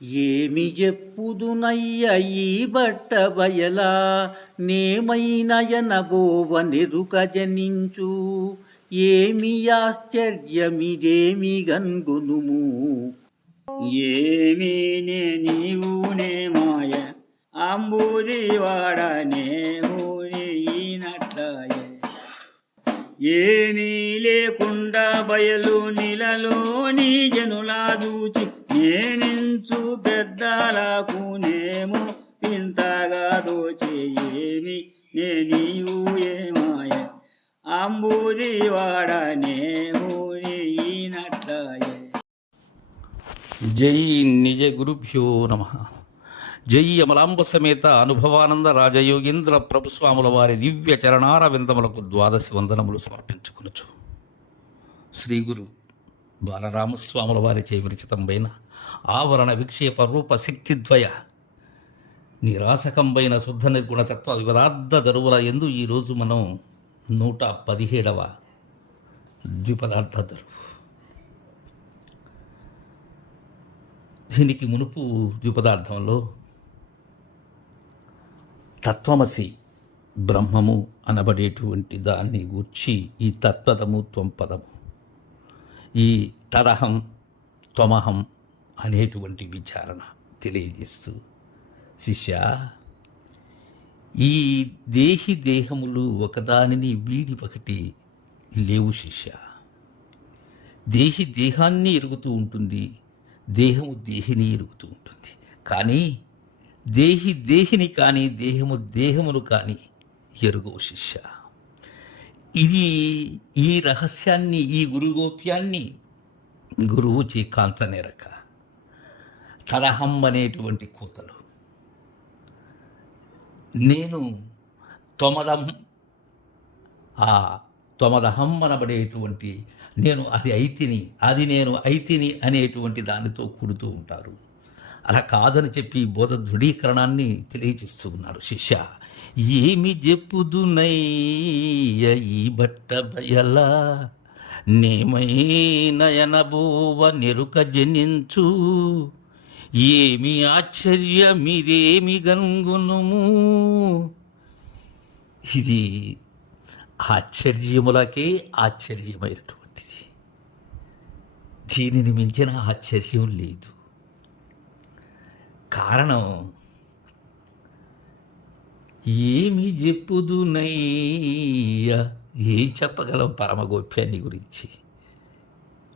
ఏమి చెప్పుదునయ్య ఈ బట్ట బయలా నేమైనయనబోవ నెరుక జనించు ఏమి ఆశ్చర్యమిదేమి గన్గునుము ఏమీ నీవునే మాయ అంబుది వాడనేము ఈనట్లాయే ఏమీ లేకుండా బయలు నీలలోని జనులా దూచి నేనించు పెద్దలకు నేము ఇంతగా దోచే ఏమి నీవు ఏమాయ అంబుది వాడనేము ఈనట్లాయే. జై నిజ గురుభ్యో నమ. జై అమలాంబ సమేత అనుభవానంద రాజయోగేంద్ర ప్రభుస్వాముల వారి దివ్య చరణార విందములకు ద్వాదశి వందనములు సమర్పించుకొనుచు శ్రీ గురు బాలరామస్వాముల వారి చే విరచితంబైన ఆవరణ విక్షేప రూప శక్తిద్వయ నిరాసకంబైన శుద్ధ నిర్గుణ తత్వ విపదార్థ దరువుల ఎందు ఈరోజు మనం 117వ ద్విపదార్థ దరువు. దీనికి మునుపు ద్విపదార్థంలో తత్వమసి బ్రహ్మము అనబడేటువంటి దాన్ని గూర్చి ఈ తత్పదము త్వంపదము ఈ తదహం త్వమహం అనేటువంటి విచారణ తెలియజేస్తూ శిష్య ఈ దేహములు ఒకదానిని వీడి ఒకటి లేవు శిష్య. దేహాన్ని ఎరుగుతూ ఉంటుంది, దేహము దేహిని ఎరుగుతూ ఉంటుంది. కానీ దేహిని కానీ దేహమును కానీ ఎరుగవు శిష్య. ఇది ఈ రహస్యాన్ని ఈ గురుగోప్యాన్ని గురువు చే కాంచనేరక తరహం అనేటువంటి కూతలు నేను తొమదహం అనబడేటువంటి నేను నేను అయితిని అనేటువంటి దానితో కూడుతూ ఉంటారు. అలా కాదని చెప్పి బోధ దృఢీకరణాన్ని తెలియజేస్తూ ఉన్నాడు. శిష్య ఏమి చెప్పుదునయ్య ఈ బట్ట బయలా నేమైనయనబోవ నెరుక జనించు ఏమి ఆశ్చర్యమిదేమి గంగునుము. ఇది ఆశ్చర్యములకే ఆశ్చర్యమైనటువంటిది. దీనిని మించిన ఆశ్చర్యం లేదు. కారణం ఏమి చెప్పుదునయ్య, ఏం చెప్పగలం పరమగోప్యాన్ని గురించి,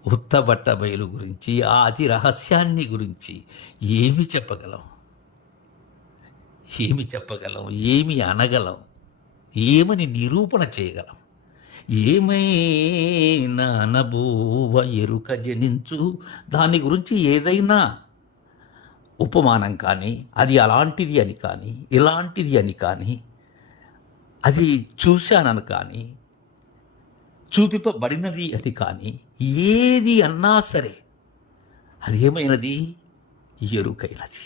ఉత్తబట్ట బయలు గురించి, ఆది రహస్యాన్ని గురించి ఏమి చెప్పగలం, ఏమి అనగలం, ఏమని నిరూపణ చేయగలం? ఏమైనా అనబోవ ఎరుక జనించు, దాని గురించి ఏదైనా ఉపమానం కానీ, అది అలాంటిది అని కానీ, ఇలాంటిది అని కానీ, అది చూశానని కానీ, చూపింపబడినది అని కానీ, ఏది అన్నా సరే అదేమైనది ఎరుకైనది.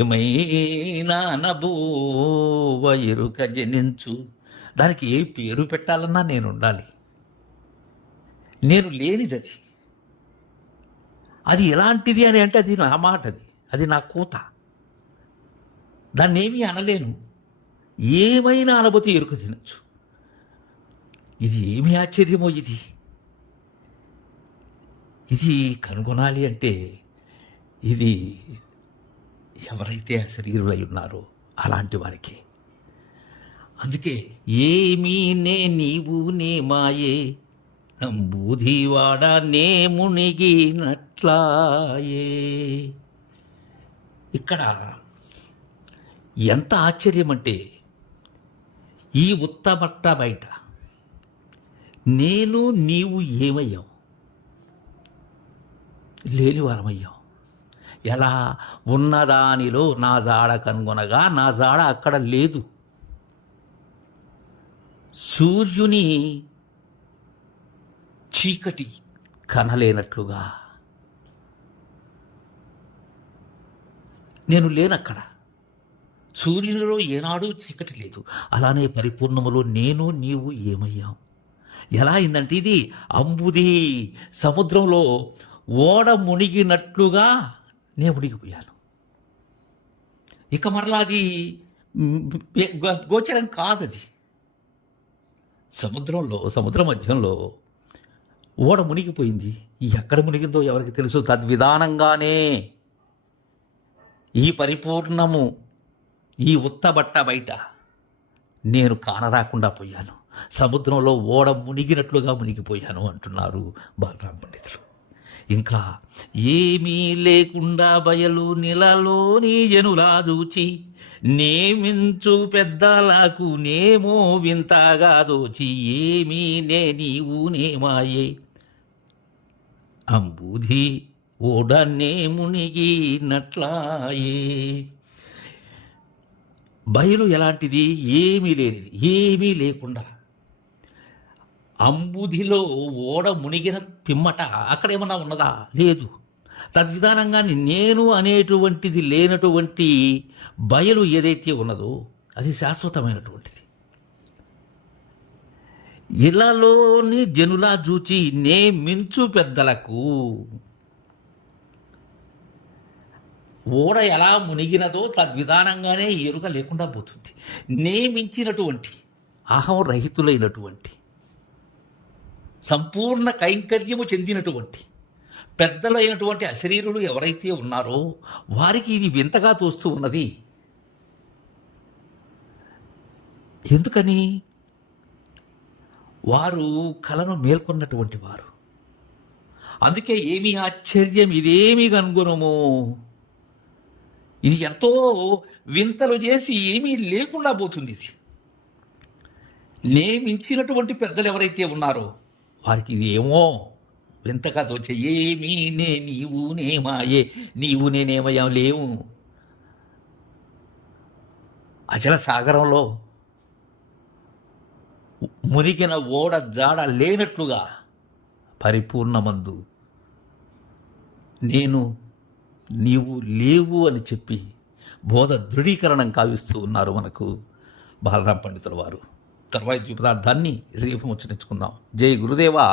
ఏమైనా అనబోవ ఎరుక జనించు, దానికి ఏ పేరు పెట్టాలన్నా నేను ఉండాలి. నేను లేనిదది. అది ఎలాంటిది అని అంటే అది నా మాటది, అది నా కూత. దాన్ని ఏమీ అనలేను. ఏమైనా అనబోతే ఎరుక తినచ్చు. ఇది ఏమి ఆశ్చర్యమో. ఇది కనుగొనాలి అంటే ఇది ఎవరైతే శరీరులై ఉన్నారో అలాంటి వారికి. అందుకే ఏమీ నీవు నే మాయే నంబూధివాడ నే మునిగినట్లాయే. ఇక్కడ ఎంత ఆశ్చర్యం అంటే, ఈ ఉత్తబట్ట బయట నేను నీవు ఏమయ్యాం? లేనివారమయ్యాం. ఎలా? ఉన్నదానిలో నా జాడ కనుగొనగా నా జాడ అక్కడ లేదు. సూర్యుని చీకటి కనలేనట్లుగా నేను లేనక్కడ. సూర్యునిలో ఏనాడూ చీకటి లేదు. అలానే పరిపూర్ణములో నేను నీవు ఏమయ్యాం? ఎలా అయిందంటే, ఇది అంబుది సముద్రంలో ఓడ మునిగినట్లుగా నేను మునిగిపోయాను. ఇక మరలా అది గోచరం కాదది. సముద్ర మధ్యంలో ఓడ మునిగిపోయింది. ఎక్కడ మునిగిందో ఎవరికి తెలుసు. తద్విధానంగానే ఈ పరిపూర్ణము, ఈ ఉత్తబట్ట బయట నేను కానరాకుండా పోయాను. సముద్రంలో ఓడ మునిగినట్లుగా మునిగిపోయాను అంటున్నారు బాలరాం పండితులు. ఇంకా ఏమీ లేకుండా బయలు నీలలోని జనులా చూచి నేమించు పెద్దలకు నేమో వింతగా దోచి ఏమీ నే నీవు నేమాయే అంబుధి ఓడనే మునిగినట్లాయే. బయలు ఎలాంటిది? ఏమీ లేనిది, ఏమీ లేకుండా. అంబుధిలో ఓడ మునిగిన పిమ్మట అక్కడేమన్నా ఉన్నదా? లేదు. తద్విధానంగానే నేను అనేటువంటిది లేనటువంటి బయలు ఏదైతే ఉన్నదో అది శాశ్వతమైనటువంటిది. ఇలాలోని జనులా చూచి నే మించు పెద్దలకు, ఓడ ఎలా మునిగినదో తద్విధానంగానే ఎరుక లేకుండా పోతుంది. నేమించినటువంటి అహం రహితులైనటువంటి సంపూర్ణ కైంకర్యము చెందినటువంటి పెద్దలైనటువంటి అశరీరులు ఎవరైతే ఉన్నారో వారికి ఇది వింతగా తోస్తూ ఉన్నది. ఎందుకని? వారు కలను మేల్కొన్నటువంటి వారు. అందుకే ఏమీ ఆశ్చర్యం, ఇదేమీ కనుగొనము, ఇది ఎంతో వింతలు చేసి ఏమీ లేకుండా పోతుంది. ఇది నేమించినటువంటి పెద్దలు ఎవరైతే ఉన్నారో వారికి ఇది ఏమో వింతగా తోచే. ఏమీ నీవు నేమాయే, నీవు నేనేమయ్యా లేవు. అచల సాగరంలో మునిగిన ఓడ జాడ లేనట్లుగా పరిపూర్ణమందు నీవు లేవు అని చెప్పి బోధ దృఢీకరణం కావిస్తూ ఉన్నారు మనకు బాలరాం పండితుల వారు. తర్వాయి ద్విపదార్థాన్ని రేపు ముచ్చరించుకుందాం. జై గురుదేవా.